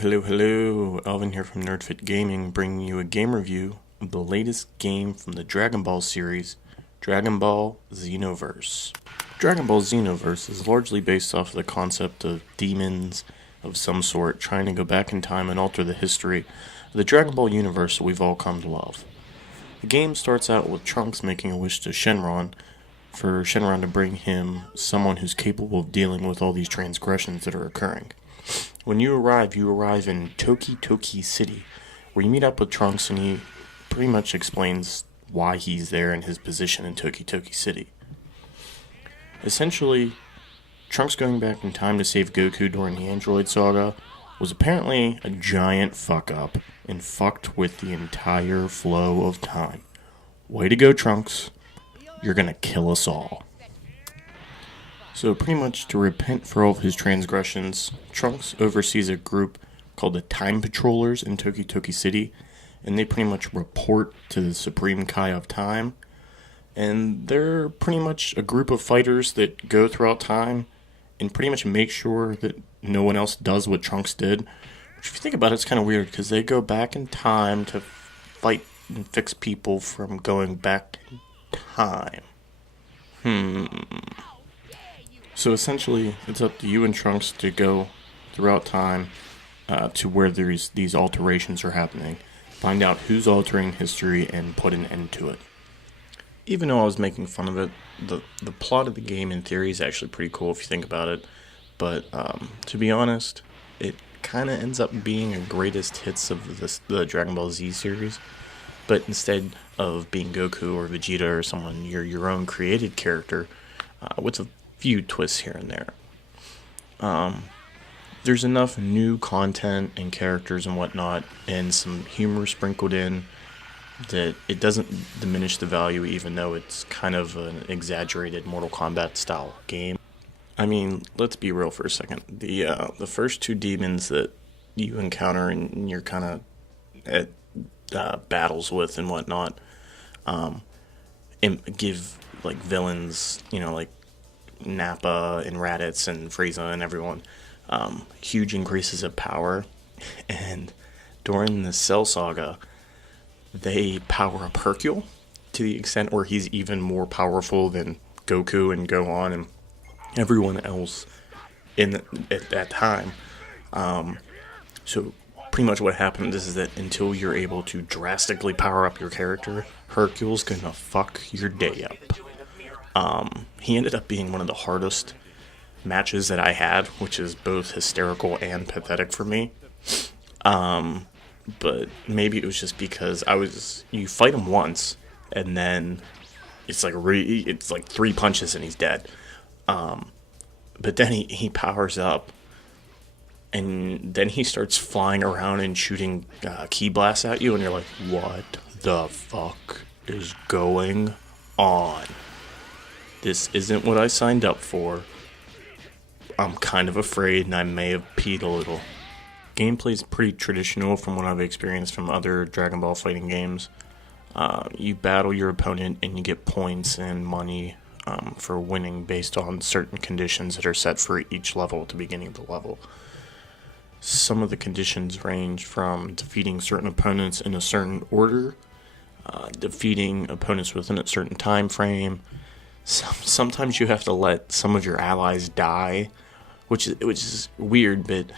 Hello. Alvin here from NerdFit Gaming, bringing you a game review of the latest game from the Dragon Ball series, Dragon Ball Xenoverse. Dragon Ball Xenoverse is largely based off of the concept of demons of some sort trying to go back in time and alter the history of the Dragon Ball universe that we've all come to love. The game starts out with Trunks making a wish to Shenron for Shenron to bring him someone who's capable of dealing with all these transgressions that are occurring. When you arrive in Toki City, where you meet up with Trunks and he pretty much explains why he's there and his position in Toki City. Essentially, Trunks going back in time to save Goku during the Android Saga was apparently a giant fuck-up and fucked with the entire flow of time. Way to go, Trunks. You're gonna kill us all. So pretty much to repent for all of his transgressions, Trunks oversees a group called the Time Patrollers in Toki City, and they pretty much report to the Supreme Kai of Time. And they're pretty much a group of fighters that go throughout time and pretty much make sure that no one else does what Trunks did. Which, if you think about it, it's kind of weird, because they go back in time to fight and fix people from going back in time. So essentially, it's up to you and Trunks to go throughout time to where these alterations are happening. Find out who's altering history and put an end to it. Even though I was making fun of it, the plot of the game in theory is actually pretty cool if you think about it. But to be honest, it kind of ends up being a greatest hits of the Dragon Ball Z series. But instead of being Goku or Vegeta or someone, you're your own created character with a few twists here and there. There's enough new content and characters and whatnot, and some humor sprinkled in, that it doesn't diminish the value, even though it's kind of an exaggerated Mortal Kombat style game. I mean, let's be real for a second. The first two demons that you encounter and you're kind of at battles with and whatnot, and give like villains, like Nappa and Raditz and Frieza and everyone, huge increases of power. And during the Cell Saga, they power up Hercule to the extent where he's even more powerful than Goku and Gohan and everyone else at that time. So pretty much what happens is that until you're able to drastically power up your character, Hercule's gonna fuck your day up. He ended up being one of the hardest matches that I had, which is both hysterical and pathetic for me. But maybe it was just because you fight him once, and then it's like 3 punches and he's dead. But then he powers up, and then he starts flying around and shooting ki blasts at you, and you're like, what the fuck is going on? This isn't what I signed up for. I'm kind of afraid, and I may have peed a little. Gameplay's pretty traditional from what I've experienced from other Dragon Ball fighting games. You battle your opponent, and you get points and money for winning based on certain conditions that are set for each level at the beginning of the level. Some of the conditions range from defeating certain opponents in a certain order, defeating opponents within a certain time frame. Sometimes you have to let some of your allies die, which is weird, but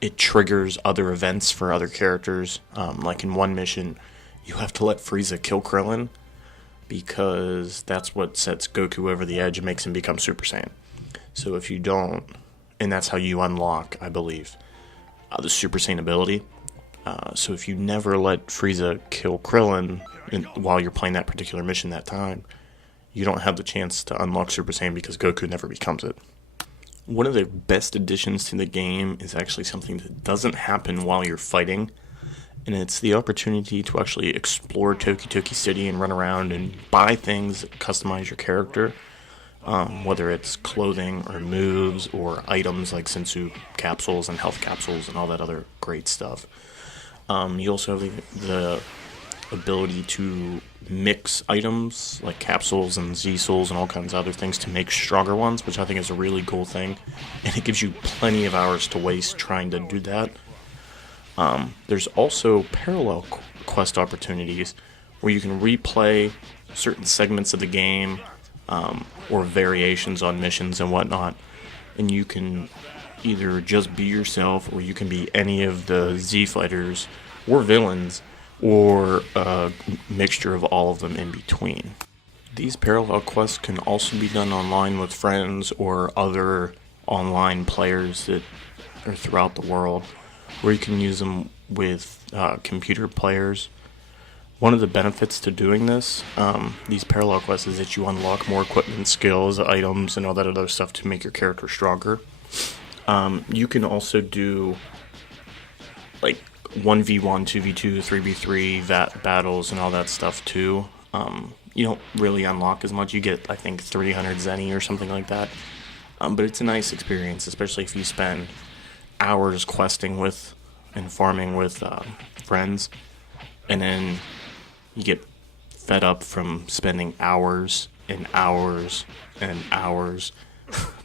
it triggers other events for other characters. Like in one mission, you have to let Frieza kill Krillin, because that's what sets Goku over the edge and makes him become Super Saiyan. So if you don't, and that's how you unlock, I believe, the Super Saiyan ability. So if you never let Frieza kill Krillin while you're playing that particular mission that time, you don't have the chance to unlock Super Saiyan because Goku never becomes it. One of the best additions to the game is actually something that doesn't happen while you're fighting, and it's the opportunity to actually explore Toki City and run around and buy things that customize your character, whether it's clothing or moves or items like Sensu capsules and health capsules and all that other great stuff. You also have the ability to mix items like capsules and Z-Souls and all kinds of other things to make stronger ones, which I think is a really cool thing, and it gives you plenty of hours to waste trying to do that. There's also parallel quest opportunities where you can replay certain segments of the game, or variations on missions and whatnot, and you can either just be yourself or you can be any of the Z fighters or villains or a mixture of all of them in between. These parallel quests can also be done online with friends or other online players that are throughout the world, where you can use them with computer players. One of the benefits to doing this, these parallel quests, is that you unlock more equipment, skills, items, and all that other stuff to make your character stronger. You can also do like 1v1, 2v2, 3v3 battles and all that stuff too. You don't really unlock as much. You get, I think, 300 Zenny or something like that. But it's a nice experience, especially if you spend hours questing with and farming with friends, and then you get fed up from spending hours and hours and hours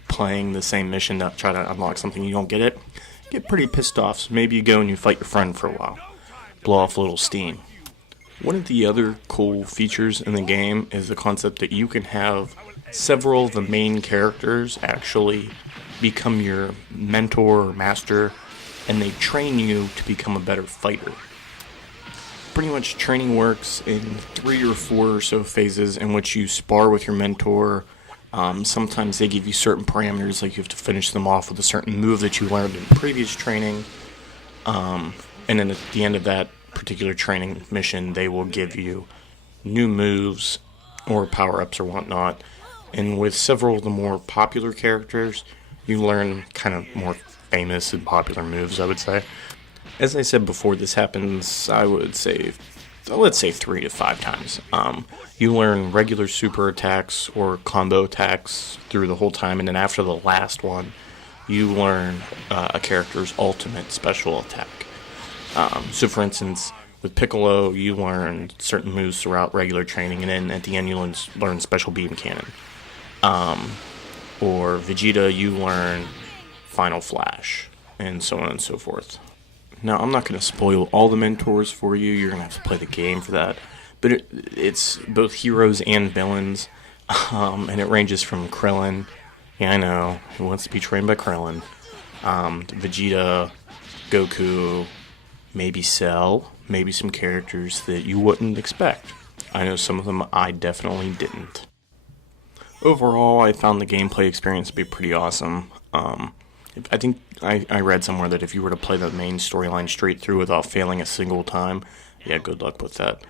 playing the same mission to try to unlock something you don't get it. You get pretty pissed off, so maybe you go and you fight your friend for a while. Blow off a little steam. One of the other cool features in the game is the concept that you can have several of the main characters actually become your mentor or master, and they train you to become a better fighter. Pretty much training works in 3 or 4 or so phases in which you spar with your mentor. Sometimes they give you certain parameters, like you have to finish them off with a certain move that you learned in previous training. And then at the end of that particular training mission, they will give you new moves or power-ups or whatnot. And with several of the more popular characters, you learn kind of more famous and popular moves, I would say. As I said before, this happens, I would say, let's say 3 to 5 times. You learn regular super attacks or combo attacks through the whole time, and then after the last one, you learn a character's ultimate special attack. So for instance, with Piccolo, you learn certain moves throughout regular training, and then at the end you learn special beam cannon. Or Vegeta, you learn Final Flash, and so on and so forth. Now, I'm not going to spoil all the mentors for you. You're going to have to play the game for that. But it's both heroes and villains, and it ranges from Krillin. Yeah, I know, who wants to be trained by Krillin? Vegeta, Goku, maybe Cell, maybe some characters that you wouldn't expect. I know some of them I definitely didn't. Overall, I found the gameplay experience to be pretty awesome. I think I read somewhere that if you were to play the main storyline straight through without failing a single time, yeah, good luck with that.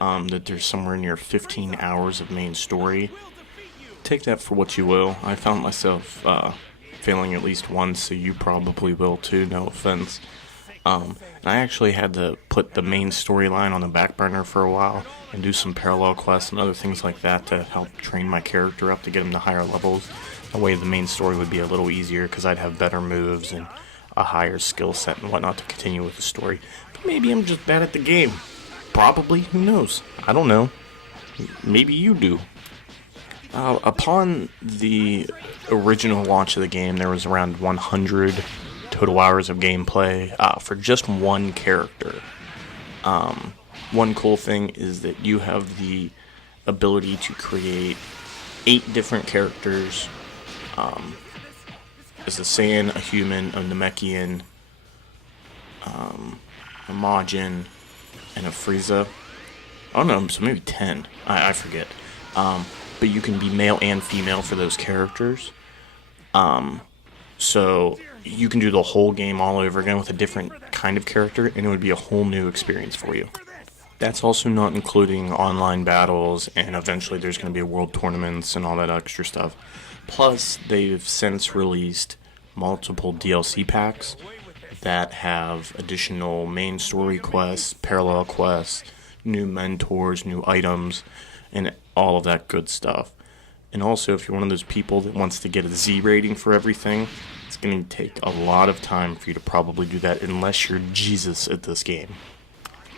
That there's somewhere near 15 hours of main story. Take that for what you will. I found myself failing at least once, so you probably will too, no offense. And I actually had to put the main storyline on the back burner for a while and do some parallel quests and other things like that to help train my character up to get him to higher levels. That way the main story would be a little easier because I'd have better moves and a higher skill set and whatnot to continue with the story. But maybe I'm just bad at the game. Probably, who knows? I don't know. Maybe you do. Upon the original launch of the game, there was around 100 total hours of gameplay for just one character. One cool thing is that you have the ability to create 8 different characters. As a Saiyan, a human, a Namekian, a Majin, and a Frieza. Oh no, so maybe 10. I forget. But you can be male and female for those characters. So you can do the whole game all over again with a different kind of character, and it would be a whole new experience for you. That's also not including online battles, and eventually there's going to be world tournaments and all that extra stuff. Plus, they've since released multiple DLC packs that have additional main story quests, parallel quests, new mentors, new items, and all of that good stuff. And also, if you're one of those people that wants to get a Z rating for everything, it's going to take a lot of time for you to probably do that unless you're Jesus at this game.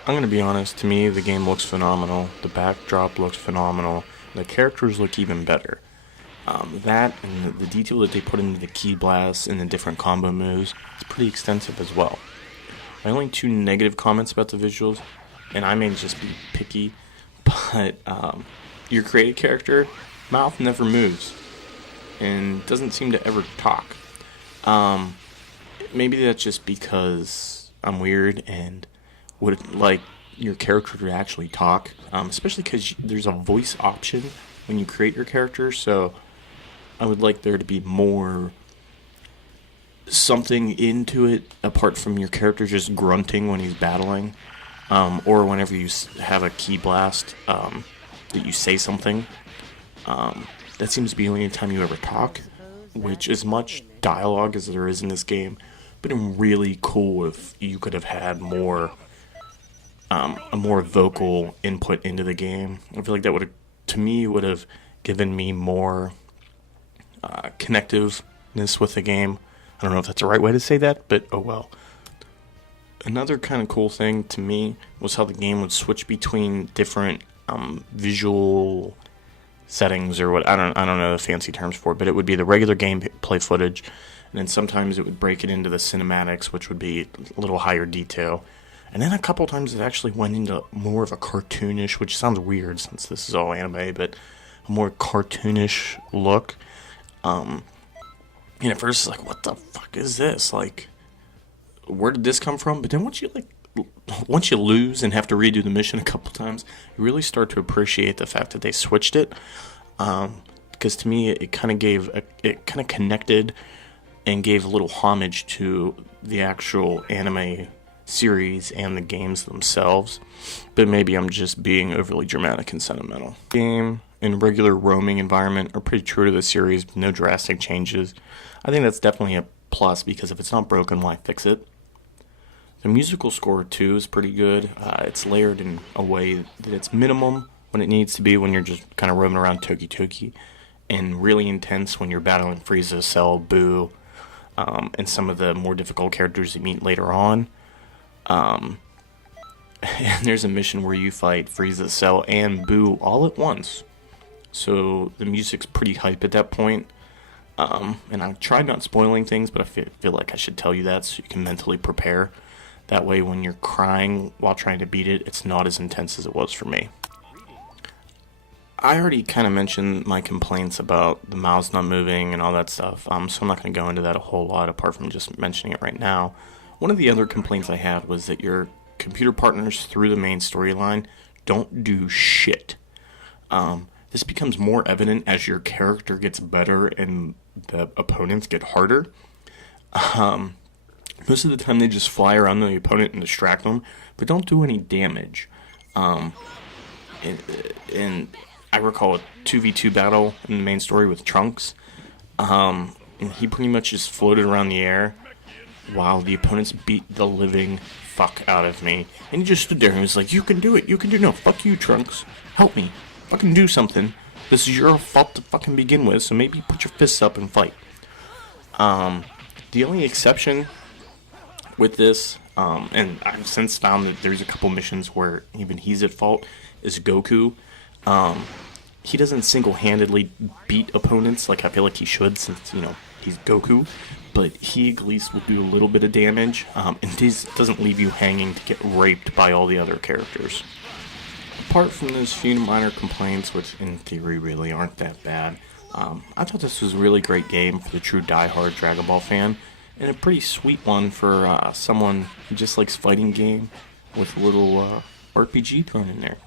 I'm going to be honest, to me, the game looks phenomenal. The backdrop looks phenomenal. The characters look even better. That and the detail that they put into the key blasts and the different combo moves is pretty extensive as well. My only two negative comments about the visuals, and I may just be picky, but your created character, mouth never moves and doesn't seem to ever talk. Maybe that's just because I'm weird and would like your character to actually talk, especially because there's a voice option when you create your character, so I would like there to be more something into it apart from your character just grunting when he's battling, or whenever you have a key blast, that you say something. That seems to be the only time you ever talk, which is much dialogue as there is in this game, but it'd be really cool if you could have had more, a more vocal input into the game. I feel like that would have, to me, would have given me more connectiveness with the game. I don't know if that's the right way to say that, but oh well. Another kind of cool thing to me was how the game would switch between different visual settings, or what, I don't know the fancy terms for it, but it would be the regular gameplay footage, and then sometimes it would break it into the cinematics, which would be a little higher detail, and then a couple times it actually went into more of a cartoonish, which sounds weird since this is all anime, but a more cartoonish look. And at first it's like, what the fuck is this? Like, where did this come from? But then once you lose and have to redo the mission a couple times, you really start to appreciate the fact that they switched it. Because to me, it kind of connected and gave a little homage to the actual anime series and the games themselves. But maybe I'm just being overly dramatic and sentimental. Game and regular roaming environment are pretty true to the series, with no drastic changes. I think that's definitely a plus, because if it's not broken, why fix it? The musical score, too, is pretty good. It's layered in a way that it's minimum when it needs to be when you're just kind of roaming around Toki Toki, and really intense when you're battling Frieza, Cell, Boo, and some of the more difficult characters you meet later on. And there's a mission where you fight Frieza, Cell, and Boo all at once. So the music's pretty hype at that point. And I tried not spoiling things, but I feel like I should tell you that so you can mentally prepare. That way when you're crying while trying to beat it, it's not as intense as it was for me. I already kind of mentioned my complaints about the mouse not moving and all that stuff, so I'm not going to go into that a whole lot apart from just mentioning it right now. One of the other complaints I had was that your computer partners through the main storyline don't do shit. This becomes more evident as your character gets better and the opponents get harder. Most of the time they just fly around the opponent and distract them, but don't do any damage. And I recall a 2v2 battle in the main story with Trunks, and he pretty much just floated around the air while the opponents beat the living fuck out of me. And he just stood there and was like, you can do it, no, fuck you, Trunks, help me. Fucking do something. This is your fault to fucking begin with, so maybe put your fists up and fight. The only exception with this, and I've since found that there's a couple missions where even he's at fault, is Goku. He doesn't single-handedly beat opponents like I feel like he should, since, he's Goku, but he at least will do a little bit of damage, and this doesn't leave you hanging to get raped by all the other characters. Apart from those few minor complaints, which in theory really aren't that bad, I thought this was a really great game for the true die-hard Dragon Ball fan, and a pretty sweet one for someone who just likes fighting game with a little RPG thrown in there.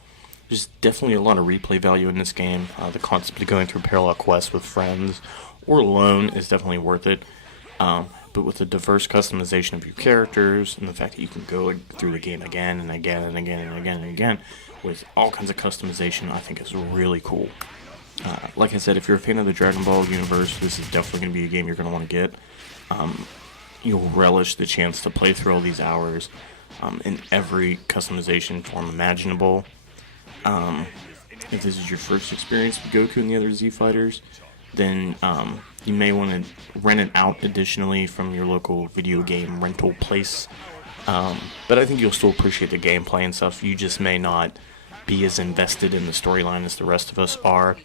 There's definitely a lot of replay value in this game. The concept of going through parallel quests with friends or alone is definitely worth it. But with the diverse customization of your characters and the fact that you can go through the game again and again and again and again and again with all kinds of customization, I think is really cool. Like I said, if you're a fan of the Dragon Ball universe, this is definitely going to be a game you're going to want to get. You'll relish the chance to play through all these hours in every customization form imaginable. If this is your first experience with Goku and the other Z Fighters, then you may want to rent it out additionally from your local video game rental place. But I think you'll still appreciate the gameplay and stuff. You just may not be as invested in the storyline as the rest of us are.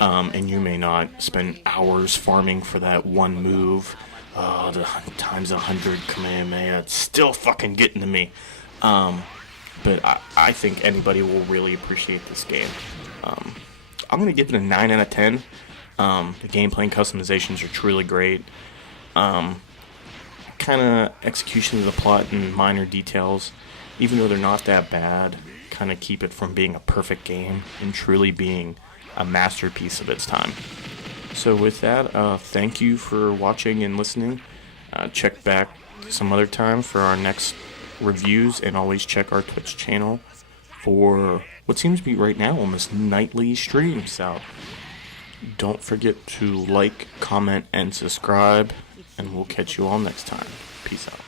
And you may not spend hours farming for that one move the times 100 Kamehameha, it's still fucking getting to me. But I think anybody will really appreciate this game. I'm going to give it a 9 out of 10. The gameplay and customizations are truly great. Kind of execution of the plot and minor details, even though they're not that bad, kind of keep it from being a perfect game and truly being a masterpiece of its time. So with that, thank you for watching and listening. Check back some other time for our next reviews, and always check our Twitch channel for what seems to be right now almost nightly streams. So don't forget to like, comment, and subscribe, and we'll catch you all next time. Peace out.